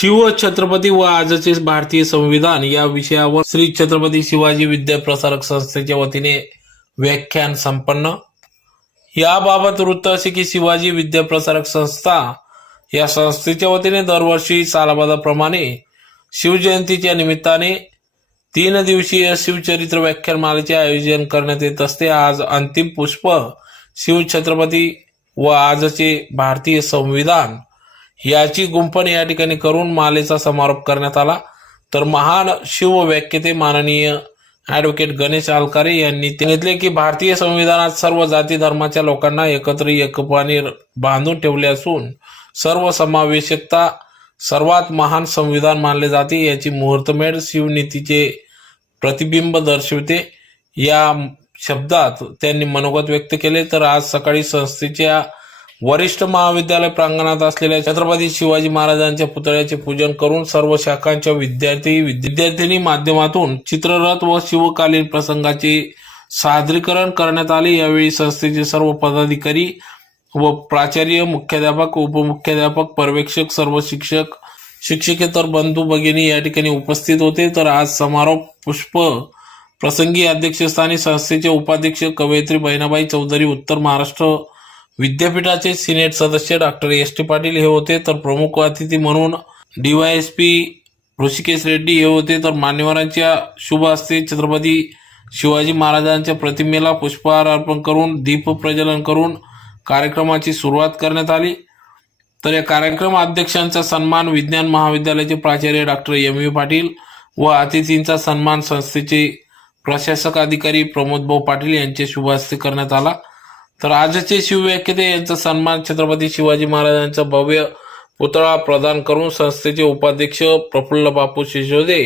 शिव छत्रपती व आजचे भारतीय संविधान या विषयावर श्री छत्रपती शिवाजी विद्या प्रसारक संस्थेच्या वतीने व्याख्यान संपन्न. याबाबत वृत्त असे की शिवाजी विद्या प्रसारक संस्था या संस्थेच्या वतीने दरवर्षी सालाबादाप्रमाणे शिवजयंतीच्या निमित्ताने तीन दिवसीय शिवचरित्र व्याख्यानमालेचे आयोजन करण्यात येत असते. आज अंतिम पुष्प शिवछत्रपती व आजचे भारतीय संविधान याची गुंफण या ठिकाणी करून मालेचा समारोप करण्यात आला. तर महान शिव व्याख्याते माननीय ॲडव्होकेट गणेश आलकारे यांनी सांगितले की भारतीय संविधानात सर्व जाती धर्माच्या लोकांना एकत्र एकपाने बांधून ठेवले असून सर्व समावेशकता सर्वात महान संविधान मानले जाते. याची मुहूर्तमेढ शिवनीतीचे प्रतिबिंब दर्शवते. या शब्दात त्यांनी मनोगत व्यक्त केले. तर आज सकाळी संस्थेच्या वरिष्ठ महाविद्यालय प्रांगणात असलेल्या छत्रपती शिवाजी महाराजांच्या पुतळ्याचे पूजन करून सर्व शाखांच्या विद्यार्थी विद्यार्थिनी माध्यमातून चित्ररथ व शिवकालीन प्रसंगाचे सादरीकरण करण्यात आले. यावेळी संस्थेचे सर्व पदाधिकारी व प्राचार्य मुख्याध्यापक उपमुख्याध्यापक पर्यवेक्षक सर्व शिक्षक शिक्षकेतर बंधू भगिनी या ठिकाणी उपस्थित होते. तर आज समारोप पुष्प प्रसंगी अध्यक्षस्थानी संस्थेचे उपाध्यक्ष कवयित्री बहिणाबाई चौधरी उत्तर महाराष्ट्र विद्यापीठाचे सिनेट सदस्य डॉक्टर एस टी पाटील हे होते तर प्रमुख अतिथी म्हणून डीवायएसपी ऋषिकेश रेड्डी हे होते तर मान्यवरांच्या शुभ हस्ते छत्रपती शिवाजी महाराजांच्या प्रतिमेला पुष्पहार अर्पण करून दीप प्रज्वलन करून कार्यक्रमाची सुरुवात करण्यात आली. तर या कार्यक्रम अध्यक्षांचा सन्मान विज्ञान महाविद्यालयाचे प्राचार्य डॉक्टर एम व्ही पाटील व अतिथींचा सन्मान संस्थेचे प्रशासक अधिकारी प्रमोद भाऊ पाटील यांचे शुभ हस्ते करण्यात आला. तर आजचे शिवव्याख्याते यांचा सन्मान छत्रपती शिवाजी महाराजांचा भव्य पुतळा प्रदान करून संस्थेचे उपाध्यक्ष प्रफुल्ल बापू शिशोदे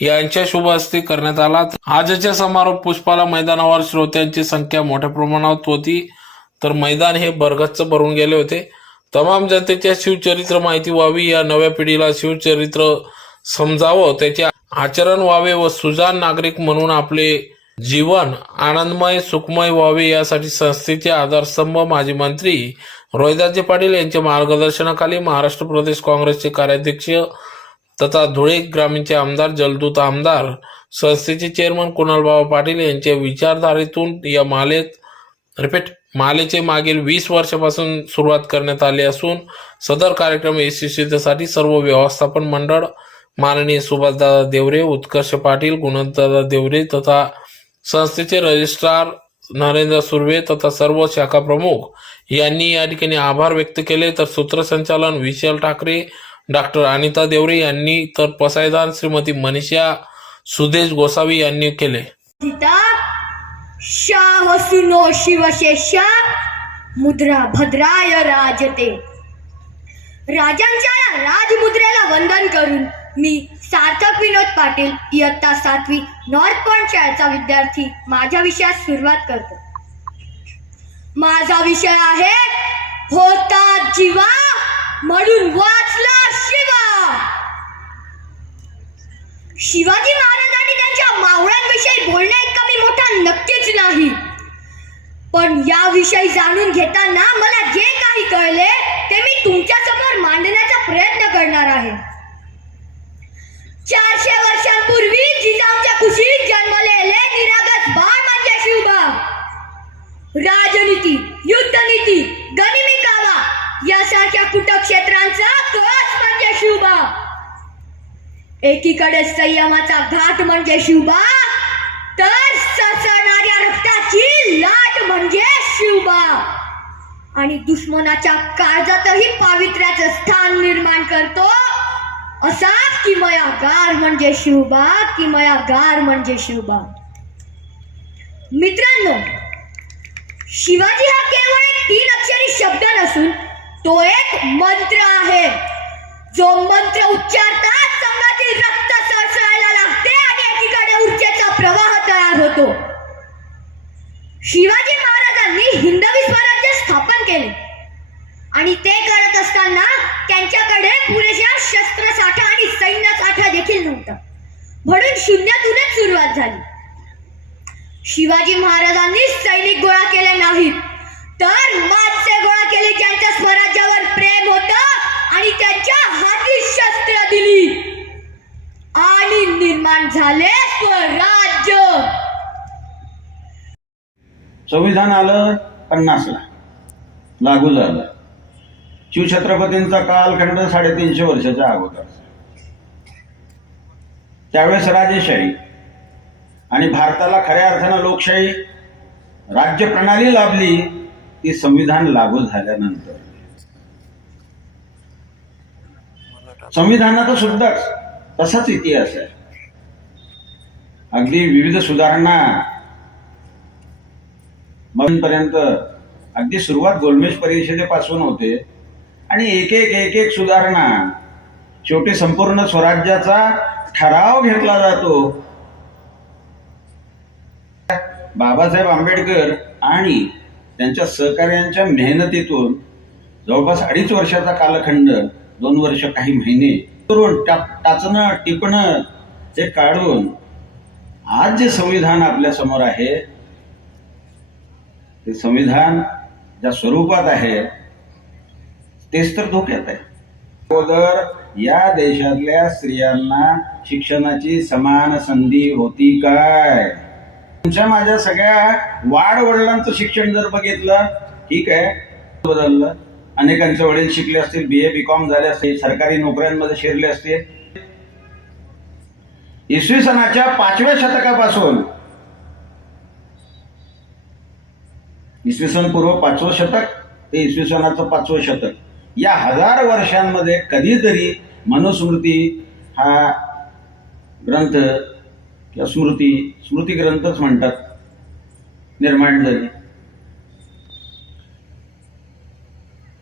यांच्या शुभ हस्ते करण्यात आला. आजच्या समारोप पुष्पाला मैदानावर श्रोत्यांची संख्या मोठ्या प्रमाणात होती. तर मैदान हे बरगच्च भरून गेले होते. तमाम जनतेच्या शिवचरित्र माहिती व्हावी या नव्या पिढीला शिवचरित्र समजावं त्याचे आचरण व्हावे व सुजान नागरिक म्हणून आपले जीवन आनंदमय सुखमय व्हावे यासाठी संस्थेचे आधारस्तंभ माजी मंत्री रोहिदासजी पाटील यांच्या मार्गदर्शनाखाली महाराष्ट्र प्रदेश काँग्रेसचे कार्याध्यक्ष तथा धुळे ग्रामीणचे आमदार जलदूत आमदार संस्थेचे चेअरमन कुणालबाबा पाटील यांच्या विचारधारेतून या मालेत रिपीट मालेचे मागील वीस वर्षापासून सुरुवात करण्यात आली असून सदर कार्यक्रम यशस्वीतेसाठी सर्व व्यवस्थापन मंडळ माननीय सुभाषदादा देवरे उत्कर्ष पाटील गुणवंतदादा देवरे तथा संस्थेचे रजिस्ट्रार नरेंद्र सुर्वे तथा सर्व शाखा प्रमुख यांनी या ठिकाणी आभार व्यक्त केले. तर सूत्रसंचालन विशाल ठाकरे डॉक्टर अनिता देवरे यांनी तर पसायदान श्रीमती मनीषा सुदेश गोसावी यांनी केले. शाह सुनो शिवशेषा मुद्रा भद्राय राजते. राजांच्या राजमुद्रेला वंदन करून. मी सार्थक विनोद पाटील इयत्ता सातवी नॉर्थ पॉइंट शाळेचा विद्यार्थी. माझ्या विषयात सुरुवात करतो. माझा विषय आहे होता जीवा म्हणून वाचला शिवा. शिवाजी महाराजांनी त्यांच्या मावळ्यांविषयी बोलणे इतका मी मोठा नक्कीच नाही. पण याविषयी जाणून घेताना मला जे काही कळले ते मी तुमच्यासमोर मांडण्याचा प्रयत्न करणार आहे. चारशे वर्षांपूर्वी जिजाऊच्या कुशीत जन्मलेले निरागस बाळ म्हणजे शिवबा राजनीती युद्धनीती गनिमी कावा यासारख्या कुटक्षेत्रांचा कस म्हणजे शिवबा एकीकडे संयमाचा घाट म्हणजे शिवबा तर ससणाऱ्या रक्ताची लाट म्हणजे शिवबा आणि दुश्मनाच्या काळजातही पावित्र्याचं स्थान निर्माण करतो असा किमयागार म्हणजे शिवबा किमयागार म्हणजे शिवबा मित्रांनो शिवाजी हा केवळ एक तीन अक्षरी शब्द नसून तो एक मंत्र आहे. जो मंत्र उच्चारताच संघातील रक्त सळसळायला लागते आणि एकीकडे ऊर्जेचा प्रवाह तयार होतो. शिवाजी महाराजांनी हिंदवी स्वराज्य स्थापन केले. आणि ते करत असताना त्यांच्याकडे पुरेसे म्हणून शून्यातूनच सुरुवात झाली. शिवाजी महाराजांनी सैनिक गोळा केले नाहीत. तर माणसे गोळा केले ज्यांच्या स्वराज्यावर प्रेम होत आणि त्यांच्या हाती शस्त्र दिली. आणि निर्माण झाले स्वराज्य. संविधान आलं पन्नासला. लागू झालं. शिवछत्रपतींचा कालखंड साडेतीनशे वर्षाच्या अगोदर. त्यावेळेस राजेशाही आणि भारताला खऱ्या अर्थानं लोकशाही राज्य प्रणाली लाभली ती संविधान लागू झाल्यानंतर. संविधानाचा सुद्धा तसाच इतिहास आहे. अगदी विविध सुधारणा पर्यंत अगदी सुरुवात गोलमेज परिषदेपासून होते. आणि एक एक एक एक सुधारणा शेवटी संपूर्ण स्वराज्याचा ठराव घेतला जातो. बाबासाहेब आंबेडकर आणि त्यांच्या सहकार्यांच्या मेहनतीतून जवळपास अडीच वर्षाचा कालखंड दोन वर्ष काही महिने करून टा- टाचणं टिपणं ते काढून आज जे संविधान आपल्यासमोर आहे ते संविधान ज्या स्वरूपात आहे तेच तर धोक्यात आहे. अगोदर या देशातल्या स्त्रियांना शिक्षणाची समान संधी होती काय? तुमच्या माझ्या सगळ्या वाड वडिलांचं शिक्षण जर बघितलं ठीक आहे बदललं. अनेकांचे वडील शिकले असतील बी ए बी कॉम झाले असतील सरकारी नोकऱ्यांमध्ये शिरले असतील इसवी सणाच्या पाचव्या शतकापासून इसवी सन पूर्व पाचवं शतक ते इसवी सनाचं पाचवं शतक. या हजार वर्षांमध्ये कधीतरी मनुस्मृती हा ग्रंथ किंवा स्मृती स्मृती ग्रंथच म्हणतात निर्माण झाली.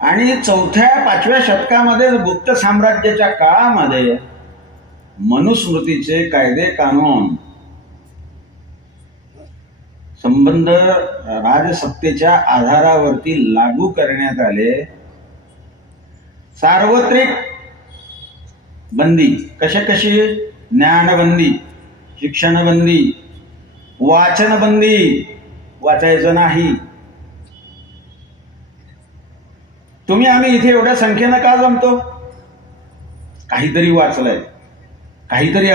आणि चौथ्या पाचव्या शतकामध्ये गुप्त साम्राज्याच्या काळामध्ये मनुस्मृतीचे कायदे कानून संबंध राजसत्तेच्या आधारावरती लागू करण्यात आले. सार्वत्रिक बंदी कशा कशी ज्ञानबंदी शिक्षणबंदी वाचनबंदी वाचायचं नाही. तुम्ही आम्ही इथे एवढ्या संख्येनं का जमतो? काहीतरी वाचलंय. काहीतरी